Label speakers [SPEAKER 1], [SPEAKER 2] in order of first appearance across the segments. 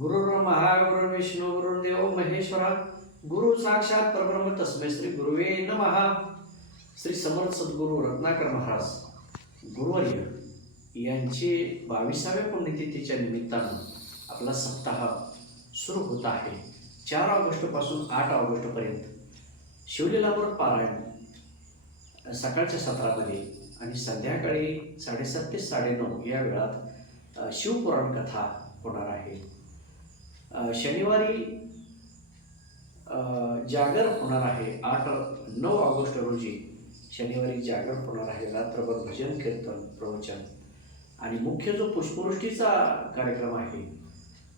[SPEAKER 1] गुरुर्ब्रह्मा गुरुर्विष्णू देव महेश्वरा गुरु साक्षात परब्रह्म तस्मे श्री गुरुवे नमः. श्री समर्थ सद्गुरु रत्नाकर महाराज गुरुवर्य यांची बावीसाव्या पुण्यतिथीच्या निमित्तानं आपला सप्ताह सुरू होत आहे. चार ऑगस्टपासून आठ ऑगस्टपर्यंत. शिवलीलावर पारायण सकाळच्या सत्रामध्ये आणि संध्याकाळी साडेसात ते साडेनऊ या वेळात शिवपुराण कथा होणार आहे. शनिवारी जागर होणार आहे आठ नऊ ऑगस्ट रोजी. शनिवारी जागर होणार आहे रात्रभर भजन कीर्तन प्रवचन. आणि मुख्य जो पुष्पवृष्टीचा कार्यक्रम आहे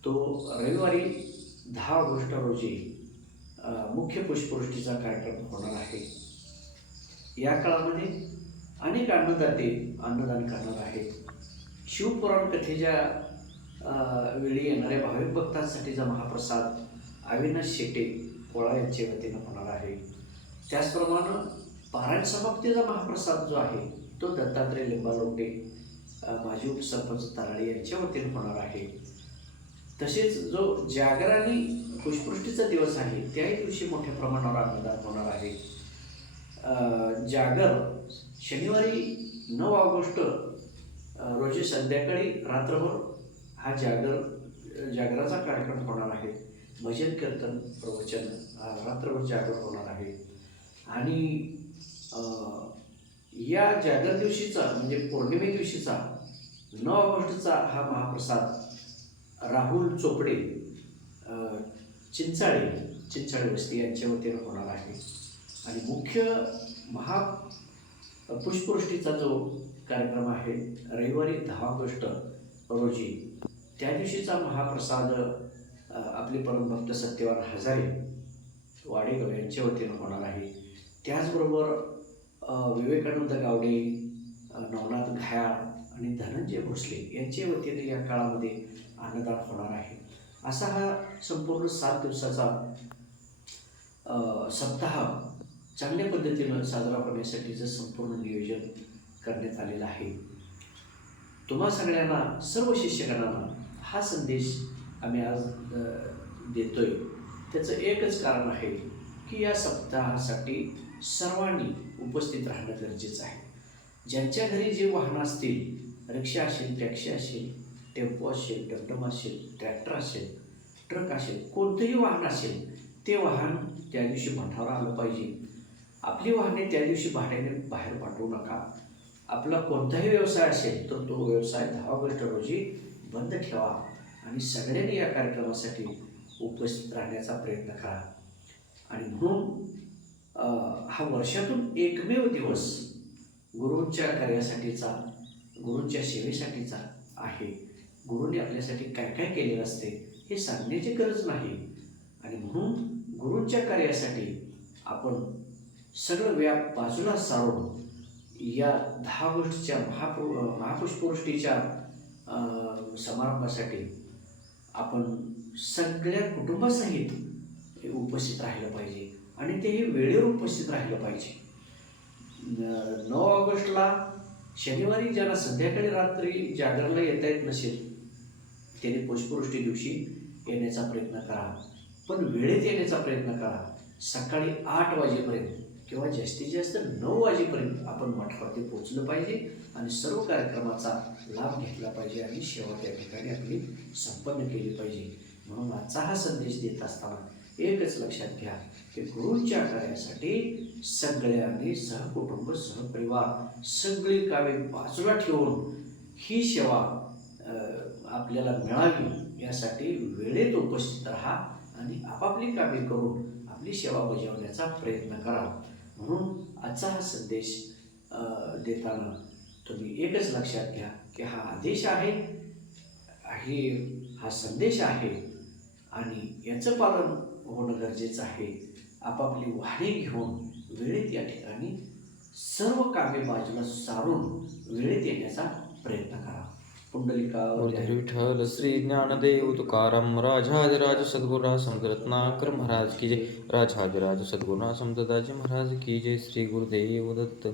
[SPEAKER 1] तो रविवारी दहा ऑगस्ट रोजी मुख्य पुष्पवृष्टीचा कार्यक्रम होणार आहे. या काळामध्ये अनेक अन्नदाते अन्नदान करणार आहेत. शिवपुराण कथेच्या वेळी येणाऱ्या भाविक भक्तांसाठीचा महाप्रसाद अविनाश शेटे पोळा यांच्या वतीनं होणार आहे. त्याचप्रमाणे पारायण समाप्तीचा महाप्रसाद जो आहे तो दत्तात्रय लिंबालोंडे माजी उपसरपंच तराळे यांच्या वतीनं होणार आहे. तसेच जो जागर खुशपृष्टीचा दिवस आहे त्याही दिवशी मोठ्या प्रमाणावर अन्नदान होणार आहे. जागर शनिवारी नऊ ऑगस्ट रोजी संध्याकाळी रात्रभर हा जागर जागराचा कार्यक्रम होणार आहे. भजन कीर्तन प्रवचन रात्रभर जागर होणार आहे. आणि या जागर दिवशीचा म्हणजे पौर्णिमे दिवशीचा नऊ ऑगस्टचा हा महाप्रसाद राहुल चोपडे चिंचाळे चिंचाळे वस्ती यांच्या वतीनं होणार आहे. आणि मुख्य महा पुष्पवृष्टीचा जो कार्यक्रम आहे रविवारी दहा ऑगस्ट रोजी त्या दिवशीचा महाप्रसाद आपले परमभक्त सत्यवान हजारे वाडेगाव यांच्या वतीनं होणार आहे. त्याचबरोबर विवेकानंद गावडे नवनाथ घायाळ आणि धनंजय भोसले यांच्या वतीने या काळामध्ये अन्नदान होणार आहे. असा हा संपूर्ण सात दिवसाचा सप्ताह चांगल्या पद्धतीनं साजरा होण्यासाठीचं संपूर्ण नियोजन करण्यात आलेलं आहे. तुम्हा सगळ्यांना सर्व शिक्षकांना हा संदेश आम्ही आज देतोय. त्याचं एकच कारण आहे की या सप्ताहासाठी सर्वांनी उपस्थित राहणं गरजेचं आहे. ज्यांच्या घरी जे वाहनं असतील रिक्षा असेल टॅक्सी असेल टेम्पो असेल टमटम असेल ट्रॅक्टर असेल ट्रक असेल कोणतंही वाहन असेल ते वाहन त्या दिवशी मठावर आलं पाहिजे. आपली वाहने त्या दिवशी भाड्याने बाहेर पाठवू नका. आपला कोणताही व्यवसाय असेल तर तो व्यवसाय दहा ऑगस्ट रोजी बंद ठेवा आणि सगळ्यांनी या कार्यक्रमासाठी उपस्थित राहण्याचा प्रयत्न करा. आणि म्हणून हा वर्षातून एकमेव दिवस गुरूंच्या कार्यासाठीचा गुरूंच्या सेवेसाठीचा आहे. गुरुने आपल्यासाठी काय काय केलेलं असते हे सांगण्याची गरज नाही. आणि म्हणून गुरूंच्या कार्यासाठी आपण सगळं व्याप बाजूला सारून या दहा गोष्टीच्या महापु महापुष्पवृष्टीच्या समारंभासाठी आपण सगळ्या कुटुंबासहित उपस्थित राहिलं पाहिजे आणि तेही वेळेवर उपस्थित राहिलं पाहिजे. नऊ ऑगस्टला शनिवारी ज्याला संध्याकाळी रात्री जागरला येता येत नसेल त्याने पुष्पवृष्टी दिवशी येण्याचा प्रयत्न करा. पण वेळेत येण्याचा प्रयत्न करा. सकाळी आठ वाजेपर्यंत किंवा जास्तीत जास्त नऊ वाजेपर्यंत आपण मठावरती पोचलं पाहिजे आणि सर्व कार्यक्रमाचा लाभ घेतला पाहिजे आणि सेवा त्या ठिकाणी आपली संपन्न केली पाहिजे. म्हणून आजचा हा संदेश देत असताना एकच लक्षात घ्या की गुरूंच्या कार्यासाठी सगळ्यांनी सहकुटुंब सहपरिवार सगळी कामे बाजूला ठेवून ही सेवा आपल्याला मिळावी यासाठी वेळेत उपस्थित राहा आणि आपापली कामे करून आपली सेवा बजावण्याचा प्रयत्न करा. म्हणून आजचा हा संदेश देताना तुम्ही एकच लक्षात घ्या की हा आदेश आहे हे हा संदेश आहे आणि याचं पालन होणं गरजेचं आहे. आपापली वाढी घेऊन वेळेत या ठिकाणी सर्व कामे बाजूला सारून वेळेत येण्याचा प्रयत्न करा. पुंडलिका
[SPEAKER 2] विठ्ठल श्री ज्ञानदेव तुकाराम राजाधिराज सद्गुरा समदरत्नाकर महाराज की जय। राजाधिराज सद्गुरा समददाजी महाराज की जय। श्री गुरुदेव दत्त।